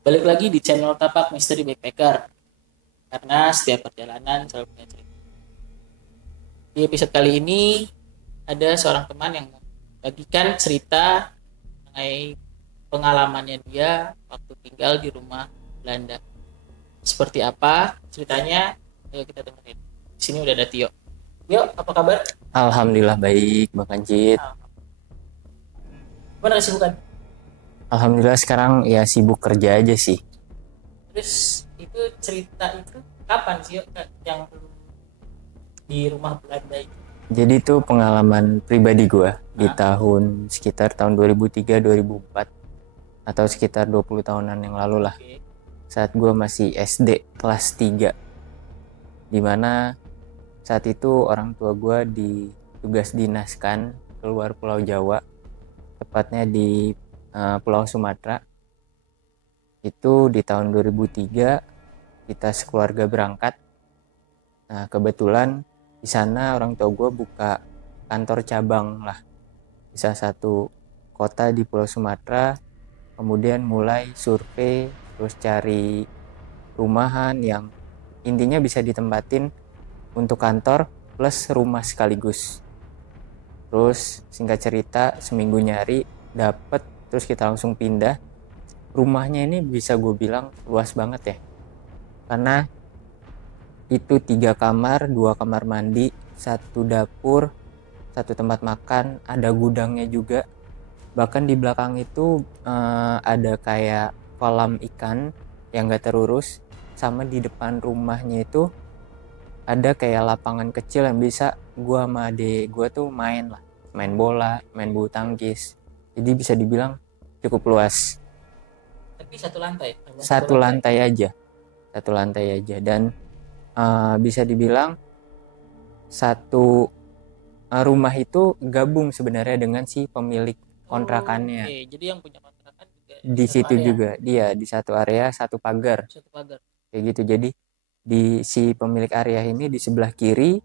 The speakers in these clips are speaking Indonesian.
Balik lagi di channel Tapak Misteri Backpacker. Karena setiap perjalanan selalu punya cerita. Di episode kali ini ada seorang teman yang membagikan cerita mengenai pengalamannya dia waktu tinggal di rumah Belanda. Seperti apa ceritanya? Ayo kita dengerin. Di sini udah ada Tio. Tio, apa kabar? Alhamdulillah baik, Bang Anjit. Gimana kesibukan? Alhamdulillah sekarang ya sibuk kerja aja sih. Terus itu cerita itu kapan sih Yo, yang di rumah Belanda itu? Jadi itu pengalaman pribadi gua di Hah? sekitar tahun 2003-2004 atau sekitar 20 tahunan yang lalu lah. Oke. Saat gua masih SD kelas 3, dimana saat itu orang tua gua ditugas dinaskan keluar Pulau Jawa, tepatnya di Pulau Sumatera. Itu di tahun 2003 kita sekeluarga berangkat. Nah, kebetulan di sana orang tua gue buka kantor cabang lah di salah satu kota di Pulau Sumatera. Kemudian mulai survei, terus cari rumahan yang intinya bisa ditempatin untuk kantor plus rumah sekaligus. Terus singkat cerita seminggu nyari dapet, terus kita langsung pindah. Rumahnya ini bisa gue bilang luas banget ya, karena itu 3 kamar, 2 kamar mandi, satu dapur, satu tempat makan, ada gudangnya juga. Bahkan di belakang itu ada kayak kolam ikan yang gak terurus, sama di depan rumahnya itu ada kayak lapangan kecil yang bisa gua sama adek gua tuh main lah, main bola, main bulu tangkis. Jadi bisa dibilang cukup luas. Tapi satu lantai, hanya satu Satu lantai. lantai aja, satu lantai aja. Dan bisa dibilang satu rumah itu gabung sebenarnya dengan si pemilik Oh, kontrakannya. oke. Jadi yang punya kontrakan juga di Di satu situ area, juga dia di satu area, satu pagar satu pagar. kayak gitu. Jadi di si pemilik area ini di sebelah kiri,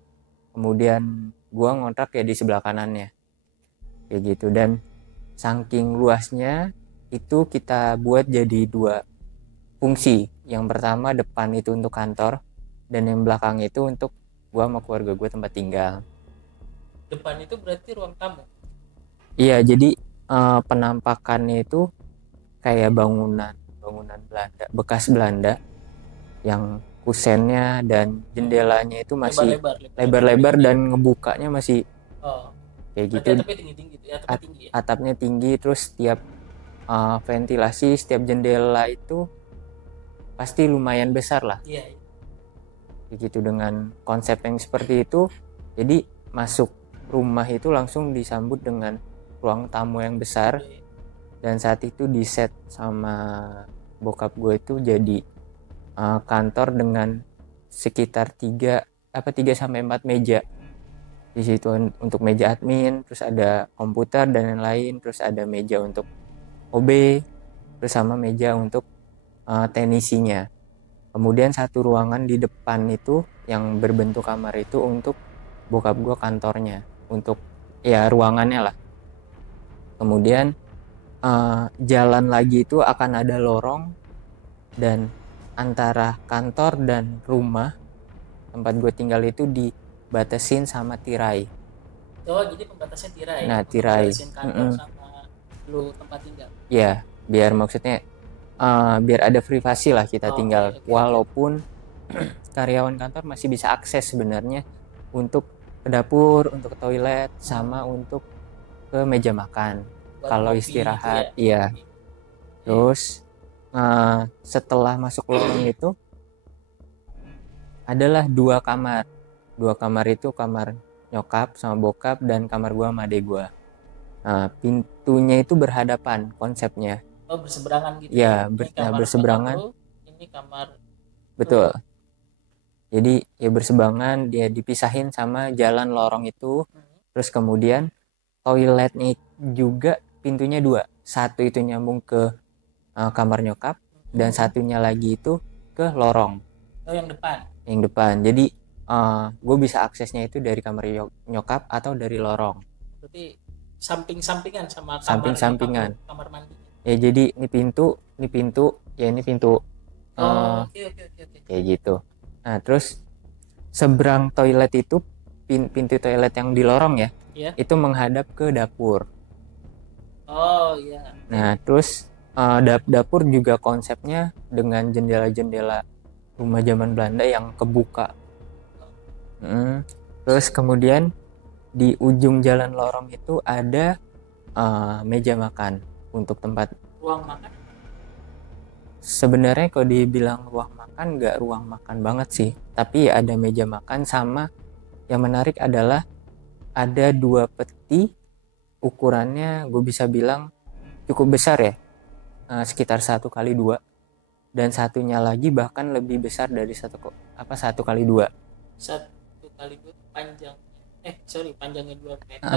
kemudian gua ngontrak ya di sebelah kanannya kayak gitu. Dan saking luasnya itu kita buat jadi 2 fungsi. Yang pertama depan itu untuk kantor, dan yang belakang itu untuk gua sama keluarga gue tempat tinggal. Depan itu berarti ruang tamu. Iya, jadi penampakannya itu kayak bangunan bangunan Belanda, bekas Belanda, yang kusennya dan jendelanya itu masih Lebar-lebar, lebar-lebar kayak lebar-lebar gini. dan ngebukanya masih Oh, kayak berarti gitu. atapnya tinggi-tinggi tuh. Atapnya tinggi ya. Atapnya tinggi, terus setiap ventilasi, setiap jendela itu pasti lumayan besar lah Iya, iya. kayak gitu. Dengan konsep yang seperti itu, jadi masuk rumah itu langsung disambut dengan ruang tamu yang besar. Iya, iya. Dan saat itu di set sama bokap gue itu jadi kantor dengan sekitar 3 sampai 4 meja di situ, untuk meja admin, terus ada komputer dan lain-lain, terus ada meja untuk OB, terus sama meja untuk teknisinya. Kemudian satu ruangan di depan itu yang berbentuk kamar itu untuk bokap gue kantornya, untuk ya ruangannya lah. Kemudian jalan lagi itu akan ada lorong, dan antara kantor dan rumah tempat gue tinggal itu dibatasin sama tirai. Oh, jadi pembatasnya tirai Nah, untuk tirai, batasin kantor sama lu tempat tinggal. ya biar maksudnya biar ada privasi lah kita Oh, oke, tinggal, oke, oke. walaupun karyawan kantor masih bisa akses sebenarnya untuk ke dapur, untuk ke toilet, sama Hmm, untuk ke meja makan buat kalau ngopi gitu ya, istirahat. Iya. ngopi. Oke. Terus setelah masuk lorong itu adalah 2 kamar. 2 kamar itu kamar nyokap sama bokap, dan kamar gua sama adek gua. Nah, pintunya itu berhadapan konsepnya. Oh, berseberangan gitu ya. Ya, Ini kamar bokap berseberangan, lu, ini kamar betul. lu. Jadi ya berseberangan, dia dipisahin sama jalan lorong itu. Hmm. Terus kemudian toiletnya juga pintunya 2. Satu itu nyambung ke kamar nyokap, dan Hmm. satunya lagi itu ke lorong Oh, yang depan. yang depan. Jadi gue bisa aksesnya itu dari kamar nyokap atau dari lorong, Berarti samping-sampingan sama kamar nyokap lu, samping-sampingan. kamar mandinya. Ya jadi ini pintu ya ini pintu Oke. kayak gitu. Nah terus seberang toilet itu pintu toilet yang di lorong ya, Iya. itu menghadap ke dapur. Oh iya. Nah terus dapur juga konsepnya dengan jendela-jendela rumah zaman Belanda yang kebuka. Terus kemudian di ujung jalan lorong itu ada meja makan untuk tempat. Ruang makan. Sebenarnya kalau dibilang ruang makan nggak ruang makan banget sih, tapi ya ada meja makan, sama yang menarik adalah ada 2 peti, ukurannya gue bisa bilang cukup besar ya, sekitar 1x2, dan satunya lagi bahkan lebih besar dari 1x2. 1x2 panjang. Panjangnya 2 meter.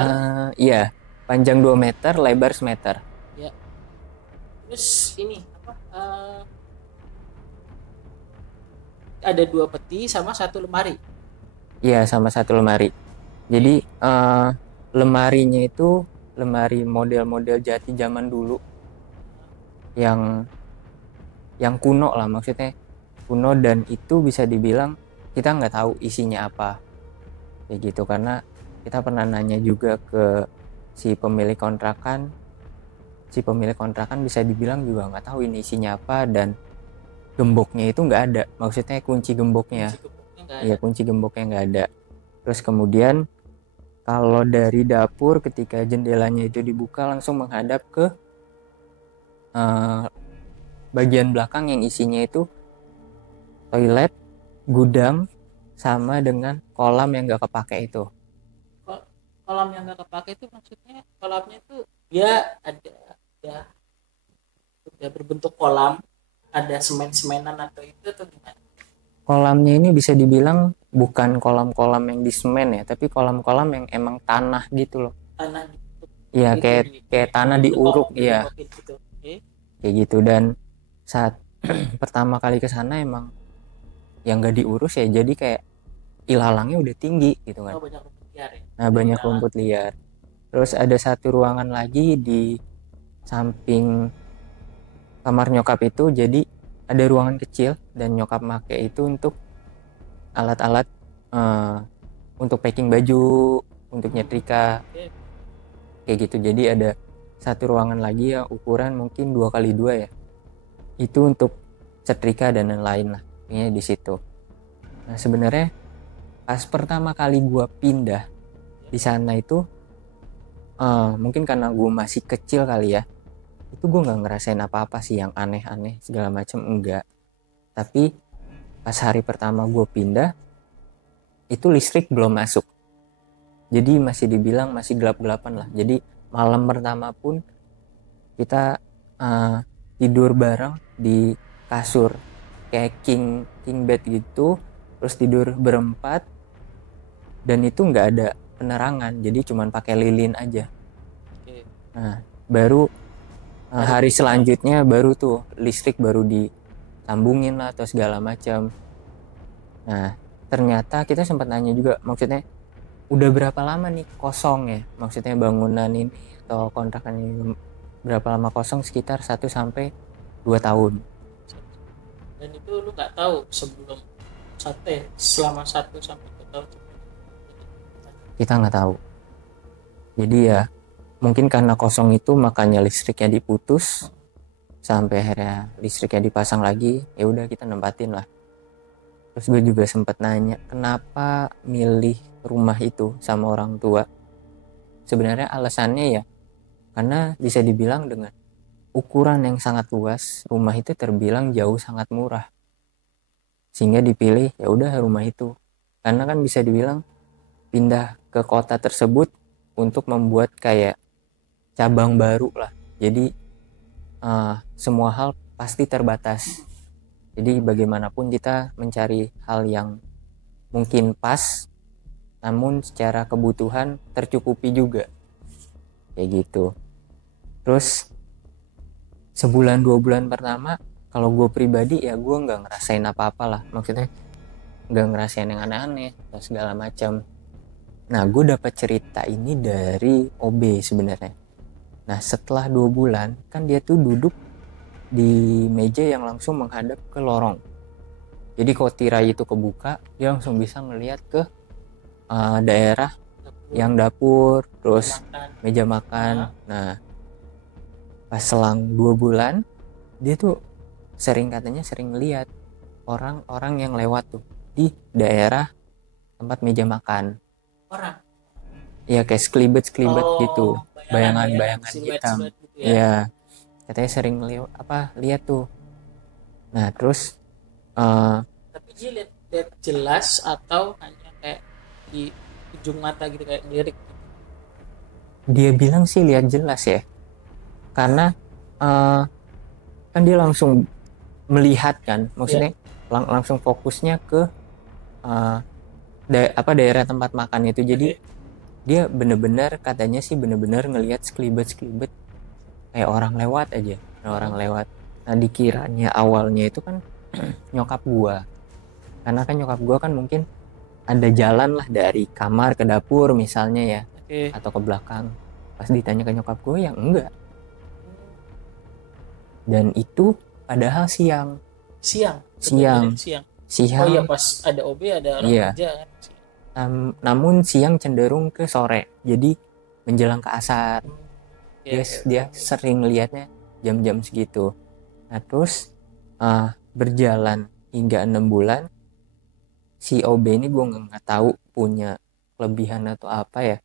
Iya, panjang 2 meter, lebar semeter. Ya. Terus ini apa? Ada 2 peti sama 1 lemari. Iya, sama 1 lemari. Jadi lemarinya itu lemari model-model jati zaman dulu, yang kuno lah, maksudnya kuno, dan itu bisa dibilang kita nggak tahu isinya apa kayak gitu, karena kita pernah nanya juga ke si pemilik kontrakan bisa dibilang juga nggak tahu ini isinya apa, dan gemboknya itu nggak ada, maksudnya kunci gemboknya nggak ada. Terus kemudian kalau dari dapur, ketika jendelanya itu dibuka langsung menghadap ke bagian belakang yang isinya itu toilet, gudang, sama dengan kolam yang nggak kepake itu. Kolam yang nggak kepake itu maksudnya kolamnya itu dia ada udah berbentuk kolam, ada semen-semenan atau itu atau gimana? Kolamnya ini bisa dibilang bukan kolam-kolam yang di semen ya, tapi kolam-kolam yang emang tanah gitu loh. Tanah gitu. Iya, kayak tanah diuruk ya. Gitu. Kayak gitu. Dan saat pertama kali ke sana emang yang nggak diurus ya, jadi kayak ilalangnya udah tinggi gitu kan. Banyak rumput liar ya. Nah, banyak rumput liar. Terus ada satu ruangan lagi di samping kamar nyokap itu, jadi ada ruangan kecil dan nyokap make itu untuk alat-alat untuk packing baju, untuk nyetrika kayak gitu. Jadi ada satu ruangan lagi ya, ukuran mungkin 2x2 ya, itu untuk setrika dan lain-lain lah ini di situ. Nah sebenarnya pas pertama kali gue pindah di sana itu mungkin karena gue masih kecil kali ya, itu gue nggak ngerasain apa-apa sih yang aneh-aneh segala macam, enggak. Tapi pas hari pertama gue pindah itu listrik belum masuk, jadi masih dibilang masih gelap-gelapan lah. Jadi malam pertama pun kita tidur bareng di kasur kayak king bed gitu, terus tidur berempat, dan itu nggak ada penerangan, jadi cuman pakai lilin aja. Nah baru hari selanjutnya baru tuh listrik baru disambungin lah atau segala macam. Nah ternyata kita sempat nanya juga, maksudnya udah berapa lama nih kosong ya, maksudnya bangunan ini atau kontrakan ini berapa lama kosong, sekitar 1-2 tahun. Dan itu lu nggak tahu sebelum selama 1-2 tahun kita nggak tahu. Jadi ya mungkin karena kosong itu makanya listriknya diputus, sampai akhirnya listriknya dipasang lagi, ya udah kita nempatin lah. Terus gue juga sempat nanya kenapa milih rumah itu sama orang tua. Sebenarnya alasannya ya karena bisa dibilang dengan ukuran yang sangat luas, rumah itu terbilang jauh sangat murah, sehingga dipilih ya udah rumah itu. Karena kan bisa dibilang pindah ke kota tersebut untuk membuat kayak cabang baru lah, jadi semua hal pasti terbatas. Jadi bagaimanapun kita mencari hal yang mungkin pas, namun secara kebutuhan tercukupi juga kayak gitu. Terus 1-2 bulan pertama kalau gue pribadi ya gue nggak ngerasain apa-apa lah, maksudnya nggak ngerasain yang aneh-aneh atau segala macam. Nah gue dapat cerita ini dari OB sebenarnya. Nah setelah 2 bulan kan dia tuh duduk di meja yang langsung menghadap ke lorong. Jadi kalau tirai itu kebuka, dia langsung bisa ngelihat ke daerah yang dapur, terus meja makan. Nah, pas selang 2 bulan, dia tuh katanya sering lihat orang-orang yang lewat tuh di daerah tempat meja makan. Orang? Ya kayak sekelibet gitu, bayangan-bayangan hitam. Gitu ya. Ya, katanya sering lihat tuh. Nah, terus Tapi dia lihat jelas atau hanya kayak di ujung mata gitu, kayak ngelirik gitu? dia bilang sih lihat jelas ya, karena kan dia langsung melihat kan, maksudnya langsung fokusnya ke daerah tempat makan itu. Jadi dia bener-bener katanya sih bener-bener ngelihat sekelibet kayak orang lewat aja, orang lewat. Nah, dikiranya awalnya itu kan nyokap gua, karena kan nyokap gua kan mungkin ada jalan lah dari kamar ke dapur misalnya ya, atau ke belakang. Pas ditanya ke nyokap gua, ya enggak. Dan itu padahal siang. Oh iya, pas ada OB ada orang kerja kan. Namun siang cenderung ke sore, jadi menjelang ke asar. Dia sering lihatnya jam-jam segitu. Nah, terus berjalan hingga 6 bulan, si OB ini gue nggak tahu punya kelebihan atau apa ya,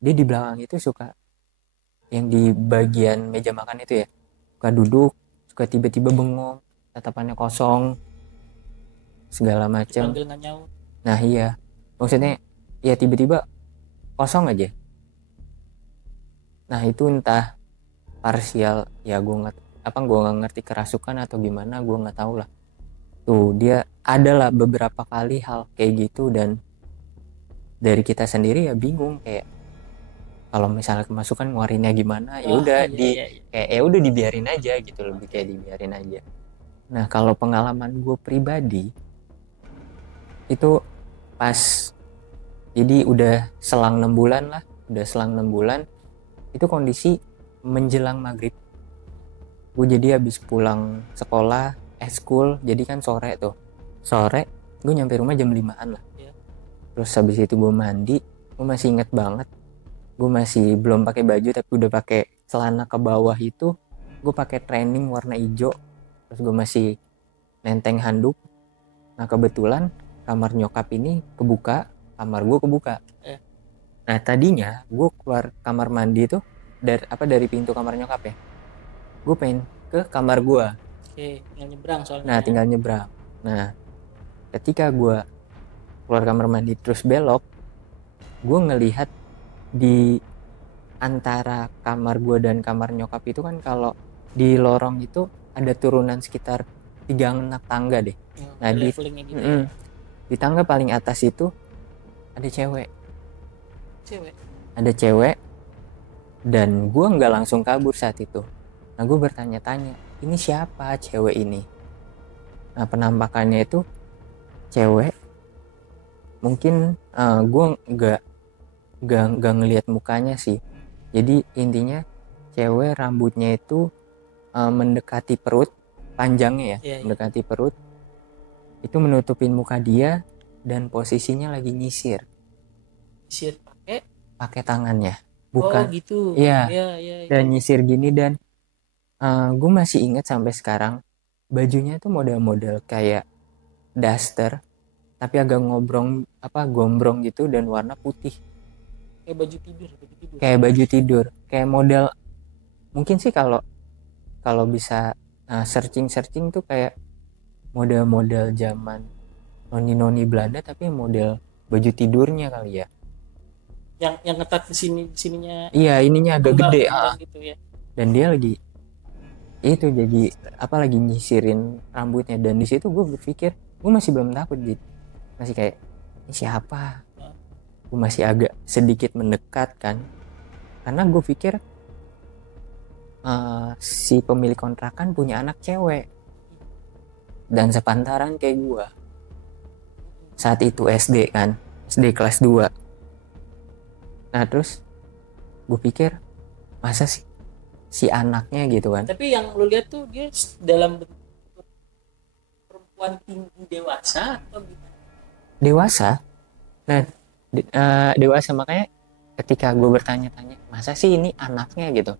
dia di belakang itu suka, yang di bagian meja makan itu ya, suka duduk, suka tiba-tiba bengong, tatapannya kosong, segala macam. Nah iya, maksudnya ya tiba-tiba kosong aja. Nah itu entah parsial ya, gue nggak ngerti kerasukan atau gimana, gue nggak tahu lah. Tuh dia adalah beberapa kali hal kayak gitu, dan dari kita sendiri ya bingung, kayak kalau misalnya kemasukan ngeluarinnya gimana, ya udah kayak ya udah dibiarin aja gitu, lebih kayak dibiarin aja. Nah kalau pengalaman gue pribadi itu pas, jadi udah selang 6 bulan itu kondisi menjelang maghrib. Gue jadi habis pulang sekolah, school, jadi kan sore gue nyampe rumah jam 5-an lah. Terus habis itu gue mandi, gue masih inget banget, gue masih belum pakai baju tapi udah pakai celana ke bawah itu, gue pakai training warna hijau, terus gue masih nenteng handuk. Nah kebetulan kamar nyokap ini kebuka, kamar gue kebuka. Nah tadinya gue keluar kamar mandi tuh dari pintu kamar nyokap ya, gue pengen ke kamar gue. Tinggal nyebrang soalnya. Nah tinggal nyebrang. Nah ketika gue keluar kamar mandi terus belok, gue ngelihat di antara kamar gue dan kamar nyokap itu kan, kalau di lorong itu ada turunan sekitar 3 anak tangga deh. Nah di tangga paling atas itu ada cewek. Ada cewek, dan gue nggak langsung kabur saat itu. Nah gue bertanya-tanya, ini siapa cewek ini? Nah penampakannya itu cewek, mungkin gue nggak ngelihat mukanya sih. Jadi intinya cewek rambutnya itu mendekati perut, panjangnya ya, mendekati perut, itu menutupin muka dia, dan posisinya lagi nyisir pakai tangannya, bukan gitu. Dan nyisir gini, dan gue masih ingat sampai sekarang, bajunya tuh model-model kayak daster tapi agak gombrong gitu, dan warna putih kayak baju tidur, kayak model, mungkin sih kalau bisa searching tuh kayak model-model zaman noni Belanda, tapi model baju tidurnya kali ya, yang ketat sininya. Iya, ininya agak gede gitu ya. Dan dia lagi lagi nyisirin rambutnya. Dan di situ gue berpikir, gue masih belum takut, masih kayak, ini siapa? Gue masih agak sedikit mendekat kan, karena gue pikir si pemilik kontrakan punya anak cewek dan sepantaran kayak gue. Saat itu SD kelas 2. Nah terus gue pikir, masa sih si anaknya gitu kan. Tapi yang lu lihat tuh dia dalam bentuk perempuan tinggi dewasa atau gimana? Dewasa. Nah, dewasa, makanya ketika gue bertanya-tanya, masa sih ini anaknya gitu,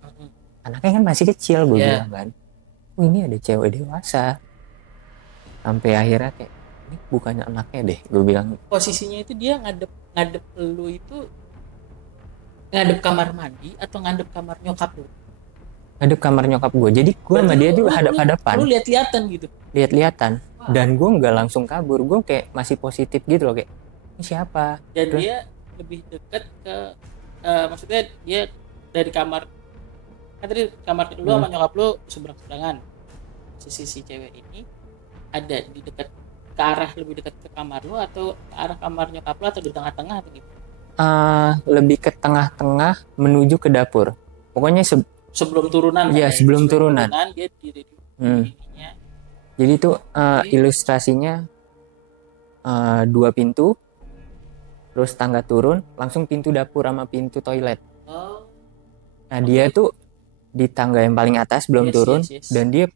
anaknya kan masih kecil, gue Yeah. bilang kan, oh ini ada cewek dewasa. Sampai akhirnya kayak, ini bukannya anaknya deh, gue bilang. Posisinya itu dia ngadep lu itu ngadep kamar mandi atau ngadep kamar nyokap lu? Ngadep kamar nyokap gue, jadi gue sama dia juga hadap-hadapan, lu lihat-lihatan gitu. lihat-lihatan. Dan gue nggak langsung kabur, gue kayak masih positif gitu loh, kayak ini siapa. Dan Terus, dia lebih dekat ke maksudnya dia dari kamar, kan tadi kamar lu sama nyokap lu seberang-seberangan. Si cewek ini ada di dekat ke arah, lebih dekat ke kamar lu atau ke arah kamar nyokap lu atau di tengah-tengah atau gitu? lebih ke tengah-tengah menuju ke dapur. Pokoknya Sebelum turunan. Iya, sebelum turunan. Dia di ininya. Jadi itu ilustrasinya 2 pintu, terus tangga turun, langsung pintu dapur sama pintu toilet. Oh. Nah, dia tuh di tangga yang paling atas belum turun, Yes. dan dia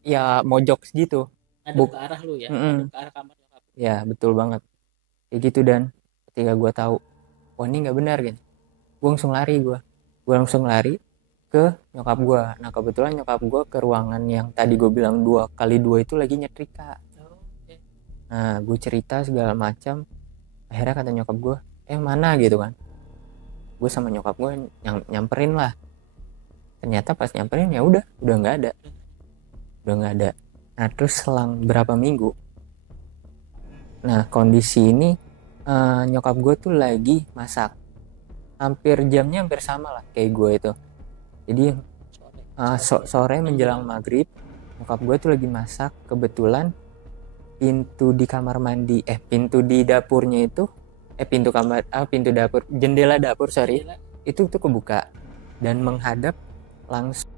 ya mojok gitu. Ngadep ke arah lu ya, ngadep ke arah kamar nyokap. Ya, betul banget. Kayak gitu. Dan ketika gue tahu, wah ini nggak benar kan, gue langsung lari ke nyokap gue. Nah, kebetulan nyokap gue ke ruangan yang tadi gue bilang 2x2 itu lagi nyetrika. Nah, gue cerita segala macam. Akhirnya kata nyokap gue, mana gitu kan. Gue sama nyokap gue nyamperin lah. Ternyata pas nyamperin ya udah nggak ada. Nah, terus selang berapa minggu, nah kondisi ini nyokap gue tuh lagi masak. Jamnya hampir sama lah kayak gue itu. Jadi sore menjelang maghrib, nyokap gue tuh lagi masak. Kebetulan pintu di kamar mandi, pintu di dapurnya itu, pintu dapur, jendela dapur itu tuh kebuka dan menghadap langsung